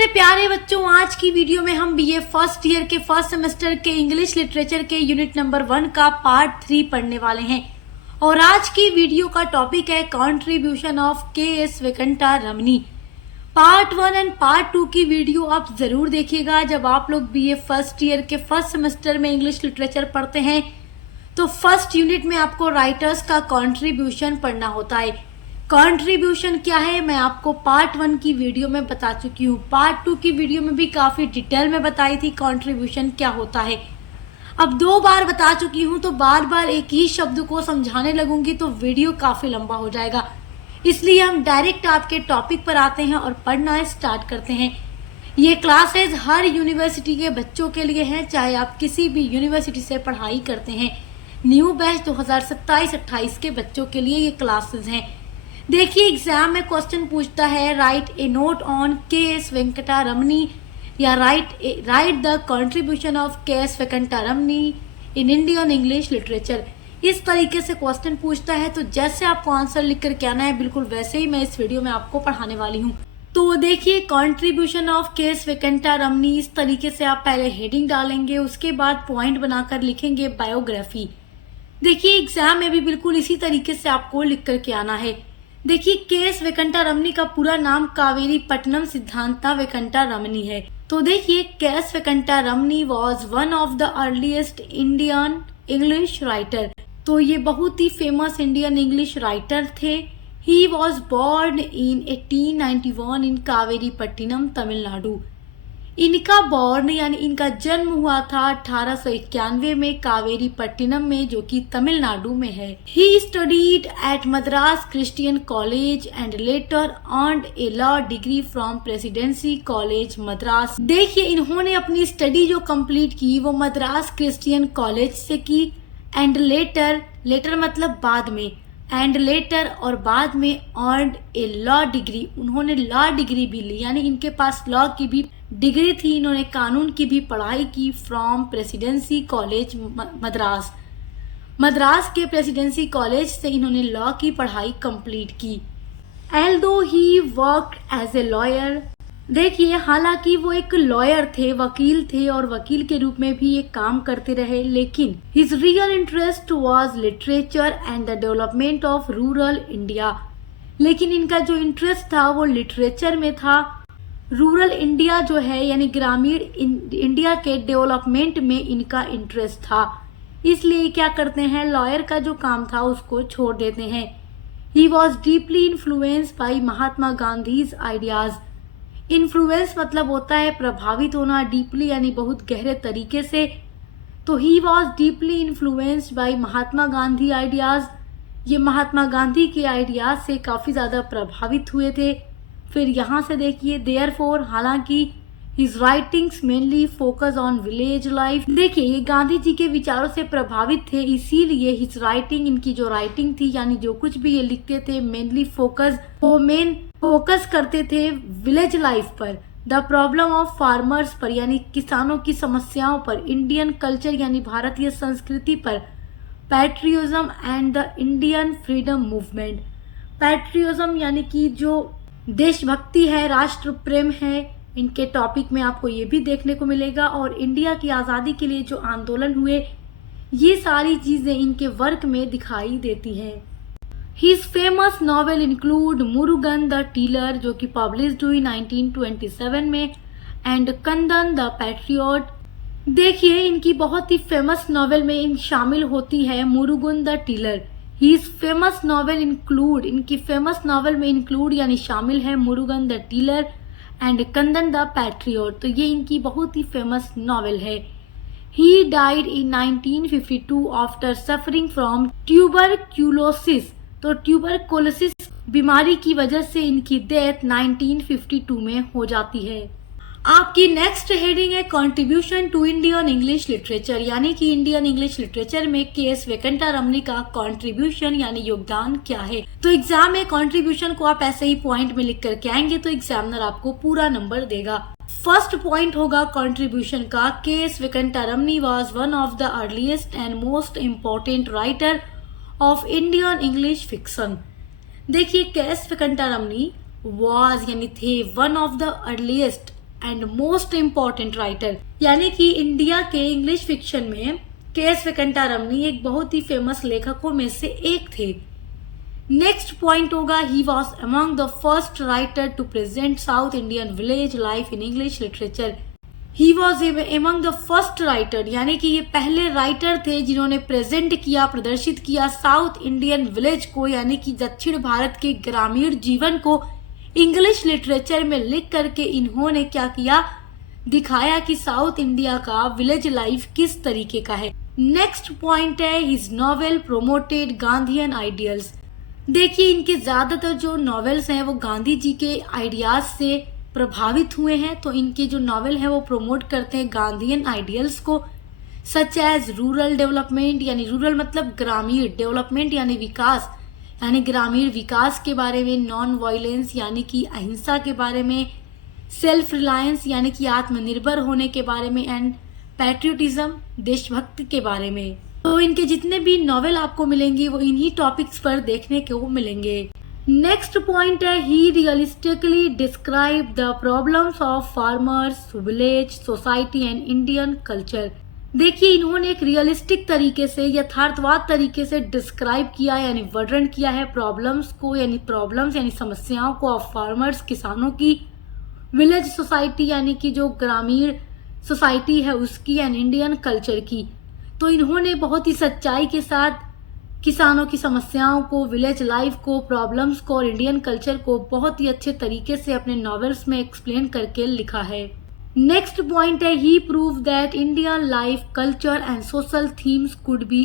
मेरे प्यारे बच्चों, आज की वीडियो में हम बीए फर्स्ट ईयर के फर्स्ट सेमेस्टर के इंग्लिश लिटरेचर के यूनिट नंबर 1 का पार्ट 3 पढ़ने वाले हैं। और आज की वीडियो का टॉपिक है contribution of K S. Venkata Ramani. Part 1 and part 2 की वीडियो आप जरूर देखिएगा। जब आप लोग बीए फर्स्ट ईयर के फर्स्ट सेमेस्टर में इंग्लिश लिटरेचर पढ़ते हैं तो फर्स्ट यूनिट में आपको राइटर्स का कंट्रीब्यूशन पढ़ना होता है। कंट्रीब्यूशन क्या है मैं आपको पार्ट 1 की वीडियो में बता चुकी हूँ। पार्ट 2 की वीडियो में भी काफी डिटेल में बताई थी कंट्रीब्यूशन क्या होता है। अब 2 बार बता चुकी हूँ तो बार बार एक ही शब्द को समझाने लगूंगी तो वीडियो काफी लंबा हो जाएगा, इसलिए हम डायरेक्ट आपके टॉपिक पर आते हैं और पढ़ना स्टार्ट करते हैं। ये क्लासेज हर यूनिवर्सिटी के बच्चों के लिए हैं, चाहे आप किसी भी यूनिवर्सिटी से पढ़ाई करते हैं। न्यू बैच 2027-28 के बच्चों के लिए ये क्लासेज हैं। देखिए, एग्जाम में क्वेश्चन पूछता है write a note on K S. Venkata Ramani या write the contribution of K S. Venkata Ramani in Indian English literature. इस तरीके से क्वेश्चन पूछता है तो जैसे आपको आंसर लिख कर के आना है बिल्कुल वैसे ही मैं इस वीडियो में आपको पढ़ाने वाली हूँ। तो देखिए, कंट्रीब्यूशन ऑफ के.एस. वेंकटा रमनी, इस तरीके से आप पहले हेडिंग डालेंगे, उसके बाद पॉइंट बनाकर लिखेंगे बायोग्राफी। देखिए, एग्जाम में भी बिल्कुल इसी तरीके से आपको लिख करके आना है। देखिए, के.एस. वेंकटा रमनी का पूरा नाम कावेरी पट्टनम सिद्धांता वेंकटा रमनी है। तो देखिए, KS. Venkata Ramani was one of the earliest Indian English writer. तो ये बहुत ही फेमस इंडियन इंग्लिश राइटर थे। ही वॉज बोर्न इन 1891 इन कावेरी पट्टिनम तमिलनाडु। इनका बॉर्न यानी इनका जन्म हुआ था 1891 में कावेरी पट्टिनम में, जो कि तमिलनाडु में है। He studied at Madras Christian college and later earned a law degree from presidency college Madras. देखिए, इन्होंने अपनी स्टडी जो कंप्लीट की वो मद्रास क्रिश्चियन कॉलेज से की एंड लेटर मतलब बाद में, एंड लेटर और बाद में अर्नड ए लॉ डिग्री, उन्होंने लॉ डिग्री भी ली, यानी इनके पास लॉ की भी डिग्री थी। इन्होंने कानून की भी पढ़ाई की फ्रॉम प्रेसिडेंसी कॉलेज मद्रास के प्रेसिडेंसी कॉलेज से इन्होंने लॉ की पढ़ाई कंप्लीट की। Although he worked as a lawyer. देखिए, हालांकि वो एक लॉयर थे, वकील थे और वकील के रूप में भी ये काम करते रहे, लेकिन his real interest was literature and the development of rural India. लेकिन इनका जो इंटरेस्ट था वो लिटरेचर में था। रूरल इंडिया जो है यानी ग्रामीण इंडिया के डेवलपमेंट में इनका इंटरेस्ट था, इसलिए क्या करते हैं, लॉयर का जो काम था उसको छोड़ देते हैं। He was deeply influenced by Mahatma Gandhi's ideas. Influence मतलब होता है प्रभावित होना, डीपली यानी बहुत गहरे तरीके से। तो he was deeply influenced by Mahatma Gandhi ideas. ये महात्मा गांधी के आइडियाज से काफी ज्यादा प्रभावित हुए थे। फिर यहाँ से देखिए, देयरफॉर, हालांकि his writings mainly focus on village life. देखिए, ये गांधी जी के विचारों से प्रभावित थे, इसीलिए हिज राइटिंग, इनकी जो राइटिंग थी यानी जो कुछ भी ये लिखते थे मेनली फोकस करते थे विलेज लाइफ पर, द प्रॉब्लम ऑफ फार्मर्स पर यानी किसानों की समस्याओं पर, इंडियन कल्चर यानी भारतीय संस्कृति पर, patriotism and the Indian freedom movement. Patriotism यानी कि जो देशभक्ति है, राष्ट्र प्रेम है, इनके टॉपिक में आपको ये भी देखने को मिलेगा। और इंडिया की आज़ादी के लिए जो आंदोलन हुए, ये सारी चीजें इनके वर्क में दिखाई देती हैं। His famous novel include Murugan the tiller, जो कि पब्लिश्ड हुई 1927 में, एंड कंदन द पैट्रियट। देखिए, इनकी बहुत ही फेमस नॉवेल में इन शामिल होती है Murugan the tiller. His famous novel include, इनकी फेमस नॉवेल में इंक्लूड यानी शामिल है Murugan the tiller and Kandan the patriot. तो ये इनकी बहुत ही फेमस नॉवेल है। He died in 1952 after suffering from tuberculosis। तो ट्यूबरकुलोसिस बीमारी की वजह से इनकी डेथ 1952 में हो जाती है। आपकी नेक्स्ट हेडिंग है contribution to Indian English literature, यानी कि इंडियन इंग्लिश लिटरेचर में के.एस. वेंकटा रमनी का कंट्रीब्यूशन यानी योगदान क्या है। तो एग्जाम में कंट्रीब्यूशन को आप ऐसे ही पॉइंट में लिख करके आएंगे तो एग्जामिनर आपको पूरा नंबर देगा। फर्स्ट पॉइंट होगा कंट्रीब्यूशन का, KS. Venkata Ramani was one of the earliest and most important writer of Indian English fiction. देखिए, के.एस. वेंकटा रमनी वाज यानी थे one of the earliest and most important writer, यानी कि इंडिया के English fiction में KS. Venkataramani एक बहुत ही फेमस लेखकों में से एक थे। नेक्स्ट पॉइंट होगा, he was among the first writer to present South Indian village life in English literature. He was among the first writer, यानी कि ये पहले राइटर थे जिन्होंने प्रेजेंट किया, प्रदर्शित किया साउथ इंडियन विलेज को, यानी कि दक्षिण भारत के ग्रामीण जीवन को इंग्लिश लिटरेचर में लिख करके इन्होंने क्या किया, दिखाया कि साउथ इंडिया का विलेज लाइफ किस तरीके का है। नेक्स्ट पॉइंट है, his novel promoted Gandhian ideals. देखिए, इनके ज्यादातर जो नॉवेल्स हैं वो गांधी जी के आइडियाज से प्रभावित हुए हैं, तो इनके जो नॉवेल है वो प्रमोट करते हैं गांधीयन आइडियल्स को, सच एज रूरल डेवलपमेंट, यानी रूरल मतलब ग्रामीण, डेवलपमेंट यानी विकास, यानी ग्रामीण विकास के बारे में, नॉन वायलेंस यानी कि अहिंसा के बारे में, सेल्फ रिलायंस यानी कि आत्मनिर्भर होने के बारे में, एंड पैट्रियोटिज्म देशभक्ति के बारे में। तो इनके जितने भी नॉवेल आपको मिलेंगे वो इन्हीं टॉपिक्स पर देखने को मिलेंगे। नेक्स्ट पॉइंट है, he realistically describe the problems of farmers, village society and Indian culture. देखिए, इन्होंने एक रियलिस्टिक तरीके से, यथार्थवाद तरीके से डिस्क्राइब किया यानी वर्णन किया है प्रॉब्लम्स को, यानी समस्याओं को ऑफ फार्मर्स, किसानों की, विलेज सोसाइटी यानी कि जो ग्रामीण सोसाइटी है उसकी, एंड इंडियन कल्चर की। तो इन्होंने बहुत ही सच्चाई के साथ किसानों की समस्याओं को, विलेज लाइफ को, प्रॉब्लम्स को और इंडियन कल्चर को बहुत ही अच्छे तरीके से अपने नॉवेल्स में एक्सप्लेन करके लिखा है। नेक्स्ट पॉइंट है, he prove that Indian life, culture and social themes could be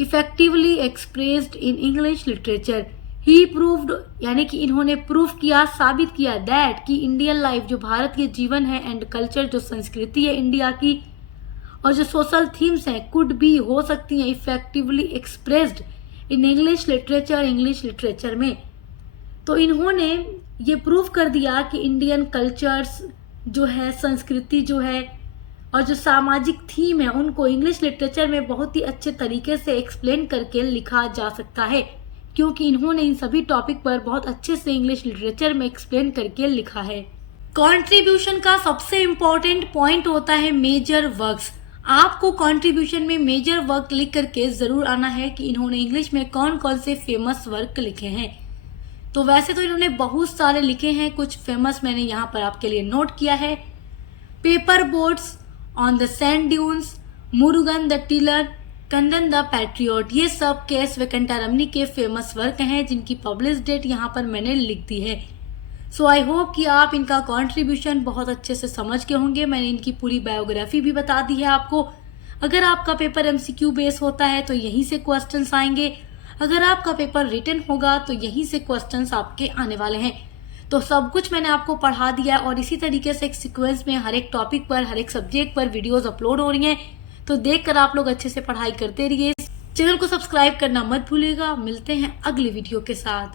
effectively expressed in English literature. He proved यानी कि इन्होंने प्रूफ किया, साबित किया, दैट कि इंडियन लाइफ जो भारत के जीवन है, एंड कल्चर जो संस्कृति है इंडिया की, और जो सोशल थीम्स हैं कुड भी हो सकती हैं effectively expressed in English literature में। तो इन्होंने ये प्रूव कर दिया कि इंडियन कल्चर्स जो है, संस्कृति जो है, और जो सामाजिक थीम है उनको इंग्लिश लिटरेचर में बहुत ही अच्छे तरीके से एक्सप्लेन करके लिखा जा सकता है, क्योंकि इन्होंने इन सभी टॉपिक पर बहुत अच्छे से इंग्लिश लिटरेचर में एक्सप्लेन करके लिखा है। कॉन्ट्रीब्यूशन का सबसे इम्पोर्टेंट पॉइंट होता है मेजर वर्क्स। आपको कंट्रीब्यूशन में मेजर वर्क लिख करके जरूर आना है कि इन्होंने इंग्लिश में कौन कौन से फेमस वर्क लिखे हैं। तो वैसे तो इन्होंने बहुत सारे लिखे हैं, कुछ फेमस मैंने यहाँ पर आपके लिए नोट किया है। Paper boats, on the sand dunes, Murugan the tiller, Kandan the patriot, ये सब के.एस. वेंकटरमणी के फेमस वर्क हैं जिनकी पब्लिश डेट यहाँ पर मैंने लिख दी है। सो आई होप कि आप इनका कंट्रीब्यूशन बहुत अच्छे से समझ के होंगे। मैंने इनकी पूरी बायोग्राफी भी बता दी है आपको। अगर आपका पेपर एमसीक्यू बेस होता है तो यहीं से क्वेश्चंस आएंगे, अगर आपका पेपर रिटन होगा तो यहीं से क्वेश्चंस आपके आने वाले हैं। तो सब कुछ मैंने आपको पढ़ा दिया और इसी तरीके से एक सीक्वेंस में हर एक टॉपिक पर, हर एक सब्जेक्ट पर वीडियोज अपलोड हो रही हैं। तो देखकर आप लोग अच्छे से पढ़ाई करते रहिए। चैनल को सब्सक्राइब करना मत भूलिएगा। मिलते हैं अगली वीडियो के साथ।